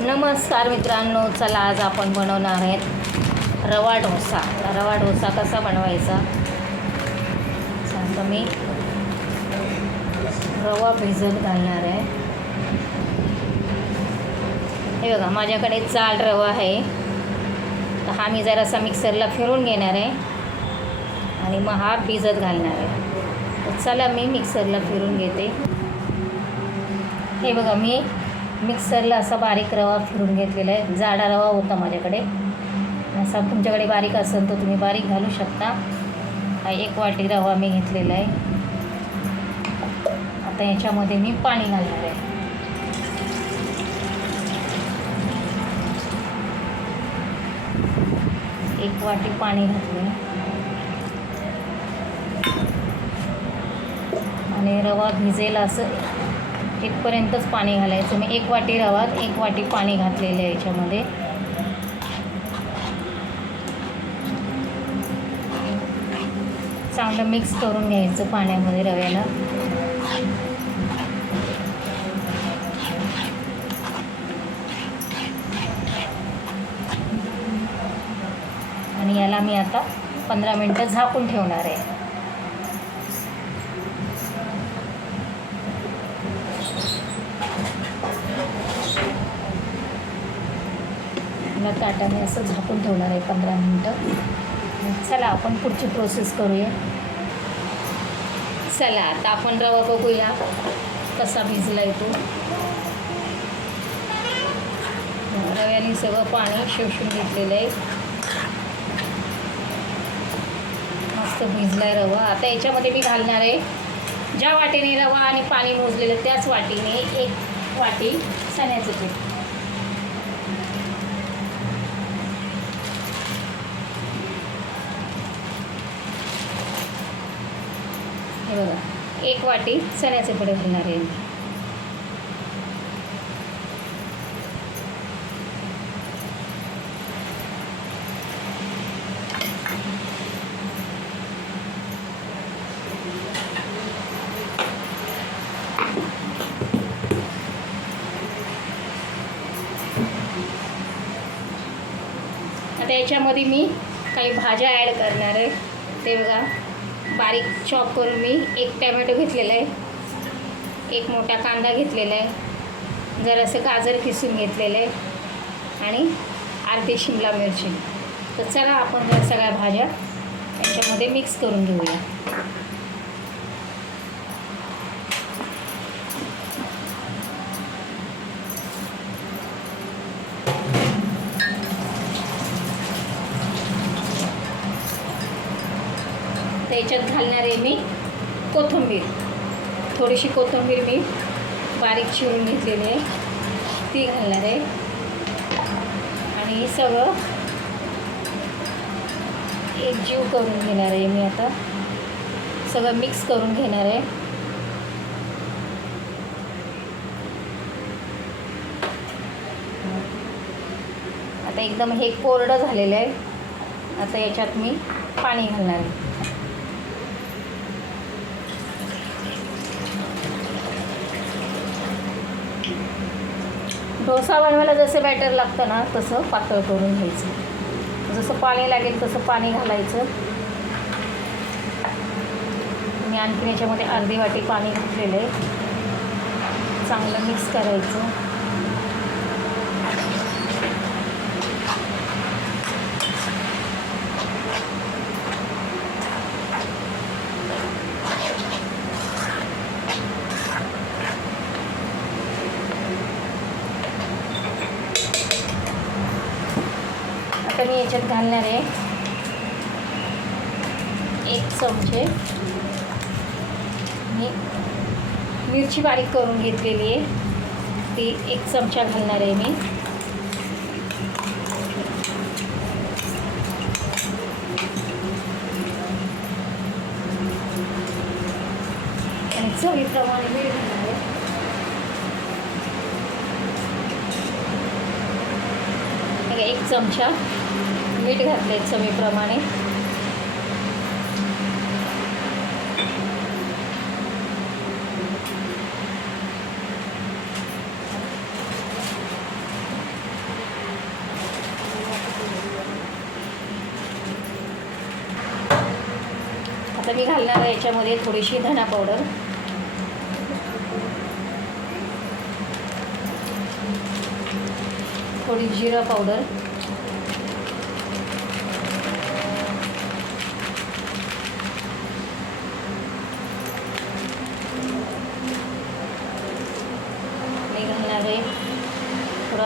नमस्कार मित्रांनो चला आज आपण बनवणार आहेत रवा डोसा. रवा डोसा कसा बनवायचा? सांगतो मी. रवा भिजत घालणार आहे. हे बघा माझ्याकडे चाल रवा आहे. तर हा मी जरासा मिक्सरला फिरून घेणार आहे. आणि मग हा भिजत घालणार आहे. तर चला मी मिक्सरला फिरून घेते. हे बघा मी मिक्सरला असा बारीक रवा फिरून घेतलेला आहे. जाडा रवा होता माझ्याकडे. असा तुमच्याकडे बारीक असेल तर तुम्ही बारीक घालू शकता. हा एक वाटी रवा मी घेतलेला आहे. आता याच्यामध्ये मी पाणी घालणार आहे. एक वाटी पाणी घातले आणि रवा भिजेल असं इथपर्यंतच पाणी घालायचं. मी एक वाटी रवात एक वाटी पाणी घातलेलं आहे याच्यामध्ये. चांगलं मिक्स करून घ्यायचं पाण्यामध्ये रव्याला. आणि याला मी आता पंधरा मिनटं झाकून ठेवणार आहे मला ताटाने असं झाकून ठेवणार आहे पंधरा मिनटं. चला आपण पुढची प्रोसेस करूया. चला आता आपण रवा बघूया कसा भिजला येतो तो. रव्याने सगळं पाणी शोषून घेतलेलं आहे. मस्त भिजला आहे रवा. आता याच्यामध्ये मी घालणार आहे ज्या वाटीने रवा आणि पाणी मोजलेलं त्याच वाटीने एक वाटी चण्याचं पीठ. हे बघा. एक वाटी चण्याचे पुढे घालणार आहे. मी आता याच्यामध्ये मी काही भाज्या ॲड करणार आहे. ते बघा. बारीक चॉप करून मी एक टॅमॅटो घेतलेला आहे. एक मोठा कांदा घेतलेला आहे. जरासं गाजर किसून घेतलेलं आहे आणि अर्धी शिमला मिरची. तर चला आपण या सगळ्या भाज्या याच्यामध्ये मिक्स करून घेऊया त्याच्यात घालणार आहे मी कोथिंबीर. थोडीशी कोथिंबीर मी बारीक शिवून घेतलेली आहे. ती घालणार आहे. आणि सगळं सगळं एकजीव करून घेणार आहे मी आता. सगळं मिक्स करून घेणार आहे. आता एकदम हे कोरडं झालेलं आहे. आता याच्यात मी पाणी घालणार आहे. डोसा बनवायला जसं बॅटर लागतं ना तसं पातळ करून घ्यायचं. जसं पाणी लागेल तसं पाणी घालायचं. मी आणखी याच्यामध्ये अर्धी वाटी पाणी घातलेलं आहे. चांगलं मिक्स करायचं. आता मी याच्यात घालणार आहे. एक चमचे. मी मिरची बारीक करून घेतलेली आहे. ती एक चमचा घालणार आहे मी. चवीप्रमाणे मीठ घालणार आहे. एक चमचा. मीठ घातले चवीप्रमाणे. आता मी घालणार आहे याच्यामध्ये थोडीशी धना पावडर थोडी जिरा पावडर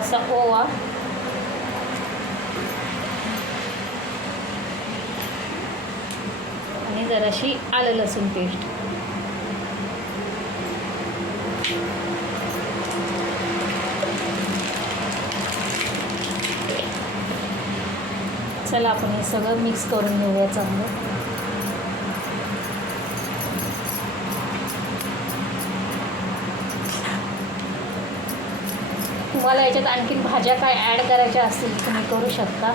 थोडासा ओवा. आणि जराशी आलं लसूण पेस्ट. चला आपण हे सगळं मिक्स करून घेऊया चांगलं. तुम्हाला याच्यात आणखीन भाज्या काय ॲड करायच्या असतील तुम्ही करू शकता.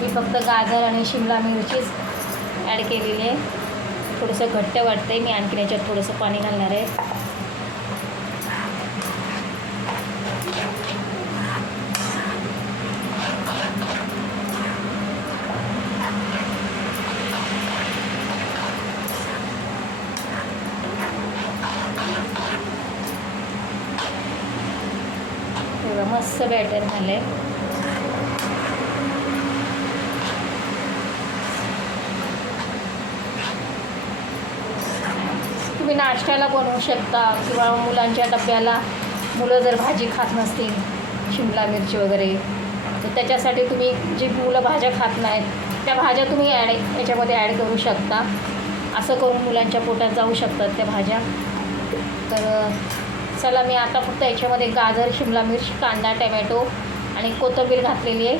मी फक्त गाजर आणि शिमला मिरचीच ॲड केलेली आहे. थोडंसं घट्ट वाटतं आहे मी आणखीन याच्यात थोडंसं पाणी घालणार आहे. मस्त बॅटर झालं आहे तुम्ही नाश्त्याला बनवू शकता किंवा मुलांच्या डब्याला मुलं जर भाजी खात नसतील शिमला मिरची वगैरे तर त्याच्यासाठी तुम्ही जी मुलं भाज्या खात नाहीत त्या भाज्या तुम्ही ॲड याच्यामध्ये ॲड करू शकता. असं करून मुलांच्या पोटात जाऊ शकतात त्या भाज्या. तर चला मी आता फक्त याच्यामध्ये गाजर शिमला मिर्च कांदा टमॅटो आणि कोथिंबीर घातलेली आहे.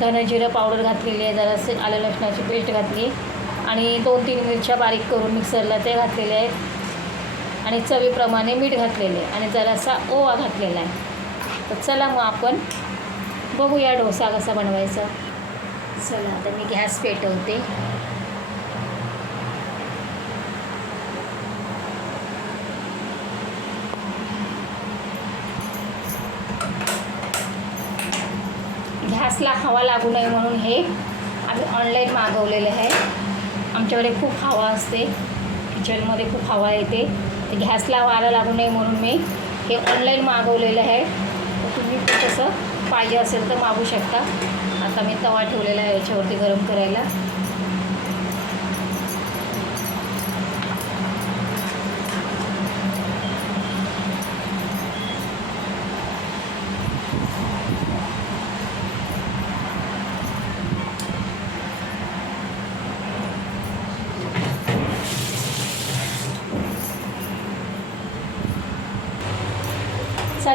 धनजिरं पावडर घातलेली आहे जरासे आलं लसणाची पेस्ट घातली आणि दोन तीन मिरच्या बारीक करून मिक्सरला ते घातलेले आहेत. आणि चवीप्रमाणे मीठ घातलेले आहे आणि जरासा ओवा घातलेला आहे. तर चला मग आपण बघूया डोसा कसा बनवायचा. चला आता मी गॅस पेटवते. गॅसला हवा लागू नये म्हणून हे आम्ही ऑनलाईन मागवलेलं आहे. आमच्याकडे खूप हवा असते. किचनमध्ये खूप हवा येते. ते गॅसला वारा लागू नये म्हणून मी हे ऑनलाईन मागवलेलं आहे. तुम्ही तसं पाहिजे असेल तर मागू शकता. आता मी तवा ठेवलेला आहे याच्यावरती गरम करायला.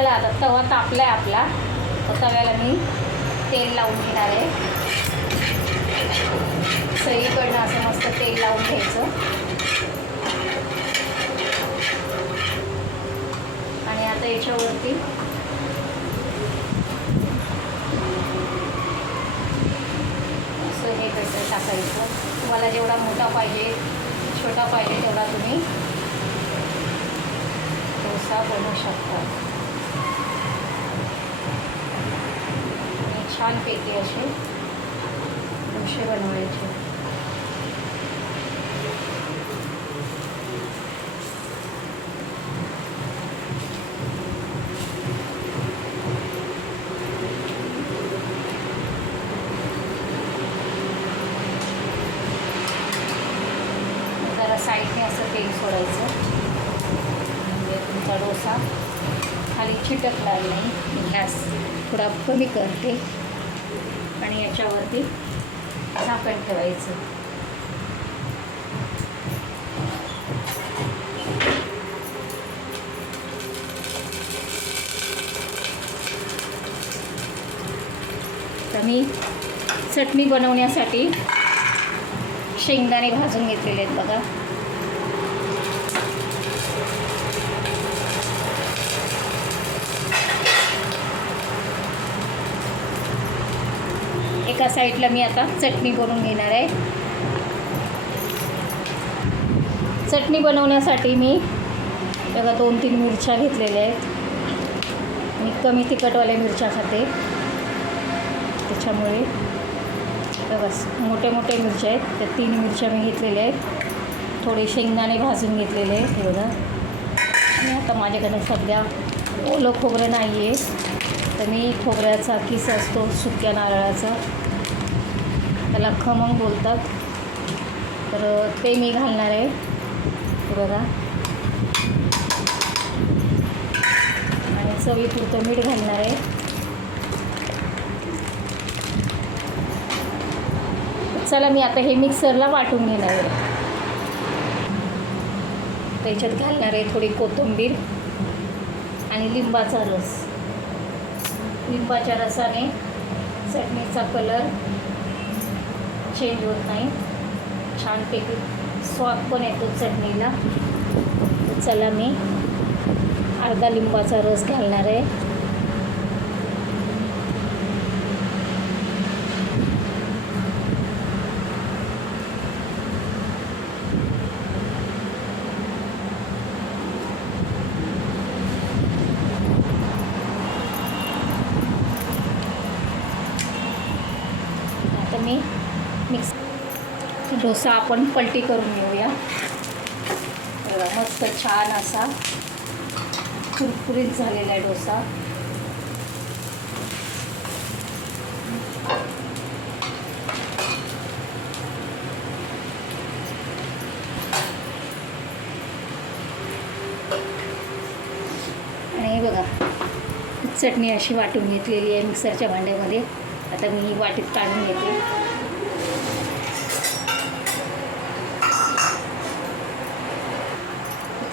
चला आता तवा तापला आहे आपला तव्याला मी तेल लावून घेणार आहे. सगळीकडनं असं मस्त तेल लावून घ्यायचं. आणि आता याच्यावरती असं हे कसं टाकायचं? तुम्हाला जेवढा मोठा पाहिजे छोटा पाहिजे तेवढा तुम्ही डोसा बनवू शकता आणि छानपैकी असे डोसे बनवायचे. जरा साईडने असं तेल सोडायचं. म्हणजे तुमचा डोसा. खाली चिटकणार नाही. गॅस थोडा कमी करते. आणि याच्यावरती झाकण ठेवायचं. तर मी चटणी बनवण्यासाठी शेंगदाणे भाजून घेतलेले आहेत बघा. एका साईडला मी आता चटणी बनवून घेणार आहे. चटणी बनवण्यासाठी मी बघा दोन तीन मिरच्या घेतलेल्या आहेत. मी कमी तिखटवाल्या मिरच्या खाते. त्याच्यामुळे बघा मोठे मोठे मिरच्या आहेत. त्या तीन मिरच्या मी घेतलेल्या आहेत. थोडे शेंगदाणे भाजून घेतलेले हे बघा. आणि आता माझ्याकडे सध्या ओलं खोबरं नाही आहे तर मी खोबऱ्याचा किस असतो सुक्या नारळाचा. त्याला खमंग बोलतात. तर ते मी घालणार आहे. बघा. आणि चवीपुरतं मीठ घालणार आहे. चला मी आता हे मिक्सरला वाटून घेणार आहे. त्याच्यात घालणार आहे थोडी कोथिंबीर आणि लिंबाचा रस. लिंबाच्या रसाने चटणीचा कलर चेंज होत नाही छानपैकी स्वाद पण येतो चटणीला. चला मी. अर्धा लिंबाचा रस घालणार आहे आता मी मिक्स डोसा आपण पलटी करून घेऊया बघा, मस्त छान असा कुरकुरीत झालेला आहे डोसा. आणि बघा चटणी अशी वाटून घेतलेली आहे मिक्सरच्या भांड्यामध्ये. आता मी ही वाटीत काढून घेते.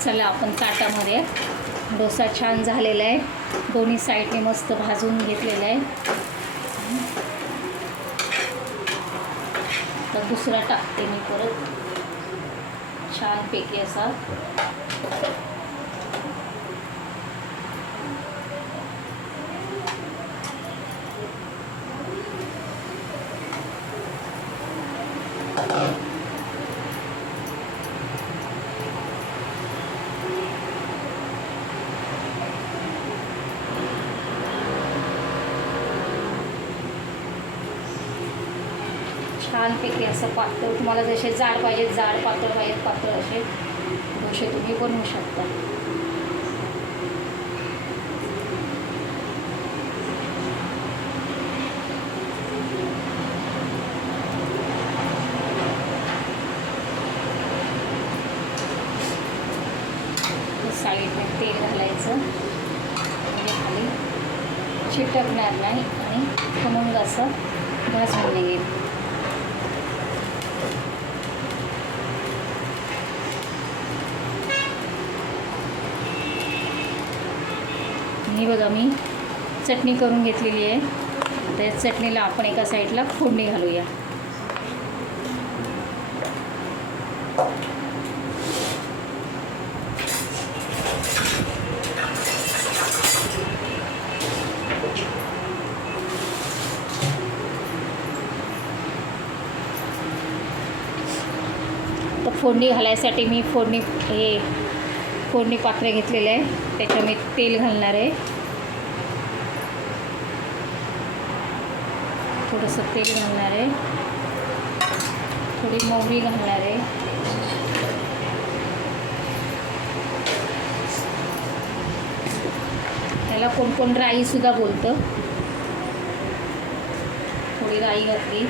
चला आपण ताटामध्ये. डोसा छान झालेला आहे. दोन्ही साईडने मस्त भाजून घेतलेला आहे. तर दुसरा टाकते मी परत. छानपैकी असा. छानपैकी असं पातळ तुम्हाला जसे जाड पाहिजे जाड पातळ पाहिजे पातळ असे डोसे तुम्ही बनवू शकता. साईडने तेल घालायचं. म्हणजे खाली चिटकणार नाही आणि खमंग असं भाजून येईल ही बघा मी चटणी करून घेतलेली आहे. त्या चटणीला आपण एका साईडला फोडणी घालूया. तर फोडणी घालायसाठी मी फोडणी हे फोडणी पात्र घेतलेलं आहे. त्याच्या मी तेल घालणार आहे. थोडंसं तेल घालणार आहे. थोडी मोहरी घालणार आहे. त्याला कोण कोण राईसुद्धा बोलतं. थोडी राई घातली.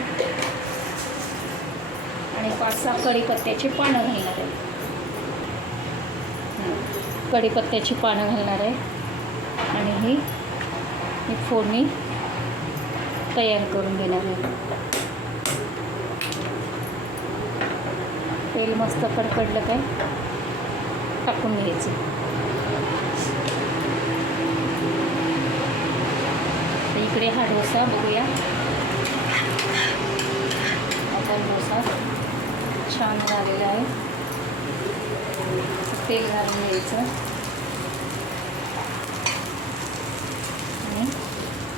आणि पाच सहा कढीपत्त्याची पानं घालणार आहे. कढीपत्त्याची पानं घालणार आहे. आणि ही मी फोडणी तयार करून घेणार आहे. तेल मस्त कडकडलं काय? टाकून घ्यायचं. इकडे हा डोसा बघूया. आता डोसा छान झालेला आहे. तेल घालून घ्यायचं. आणि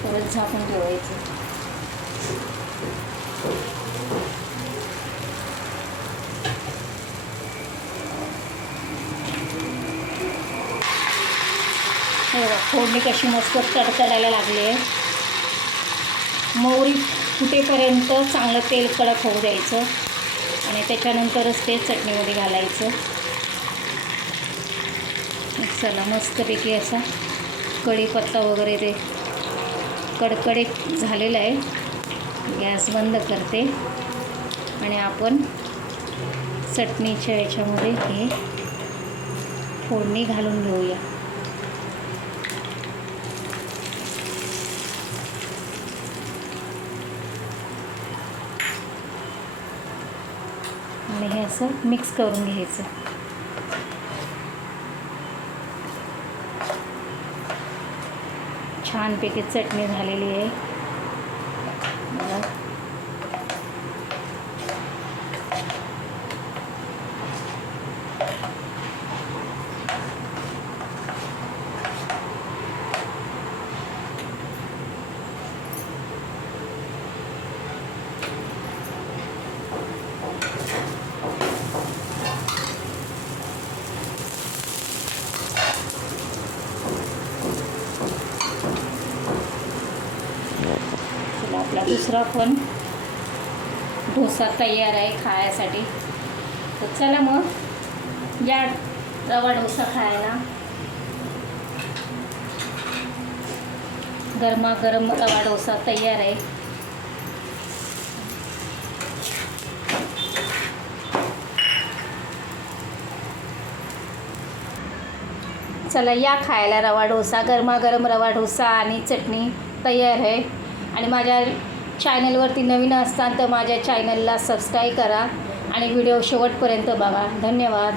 परत झाकून ठेवायचं. फोडणी कशी मस्त तडतडायला लागली आहे. मोहरी फुटेपर्यंत चांगलं तेल कडक होऊ द्यायचं. आणि त्याच्यानंतरच ते चटणीमध्ये घालायचं. चला मस्तपैकी असा कढीपत्ता वगैरे ते कडकडीत झालेलं आहे. गॅस बंद करते. आणि आपण चटणीच्या याच्यामध्ये हे फोडणी घालून घेऊया. आणि हे असं मिक्स करून घ्यायचं. छानपैकी चटणी झालेली आहे. दुसरा पण डोसा तयार आहे खायसाठी. तर चला मग या रवा डोसा खायला. गरमागरम रवा डोसा तयार आहे. चला या खायला रवा डोसा. गरमागरम रवा डोसा आणि चटणी तयार आहे. आणि माझ्या चॅनलवरती नवीन असतात तर माझ्या चॅनलला सबस्क्राईब करा आणि व्हिडिओ शेवटपर्यंत बघा. धन्यवाद.